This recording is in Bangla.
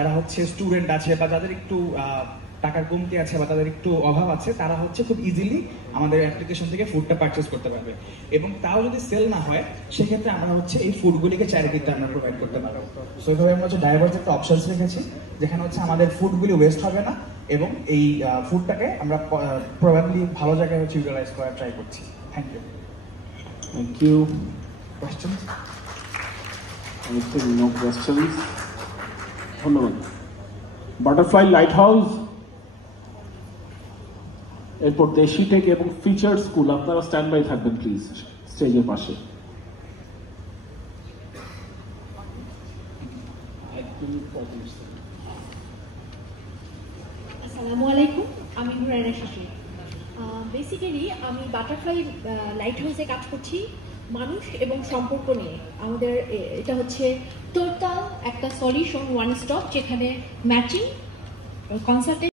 যারা হচ্ছে স্টুডেন্ট আছে বা যাদের একটু টাকার কমতি আছে বা তাদের একটু অভাব আছে, তারা হচ্ছে খুব ইজিলি আমাদের অ্যাপ্লিকেশন থেকে ফুডটা পারচেজ করতে পারবে। এবং তাও যদি সেল না হয়, সেক্ষেত্রে আমরা হচ্ছে এই ফুডগুলিকে চ্যারিটিতে আমরা প্রোভাইড করতে পারবো। সো এইভাবে আমরা হচ্ছে ডাইভার্স একটা অপশনস রেখেছি, যেখানে হচ্ছে আমাদের ফুডগুলি ওয়েস্ট হবে না এবং এই ফুডটাকে আমরা প্রবাবলি ভালো জায়গায় হচ্ছে ইউটিলাইজ করার ট্রাই করছি। Thank you. Thank you. Questions? No questions. ধন্যবাদ। বাটারফ্লাই লাইট হাউস, এরপর দেশি টেক এবং ফিচার স্কুল, আপনারা স্ট্যান্ড বাই থাকবেন প্লিজ স্টেজের পাশে। আসসালামু আলাইকুম, আমি হুরায়রা শিশু। বেসিক্যালি আমি বাটারফ্লাই লাইট হাউসে কাজ করছি মানুষ এবং সম্পর্ক নিয়ে। আমাদের এটা হচ্ছে টোটাল একটা সলিউশন ওয়ান স্টপ, যেখানে ম্যাচিং কনসালটেন্ট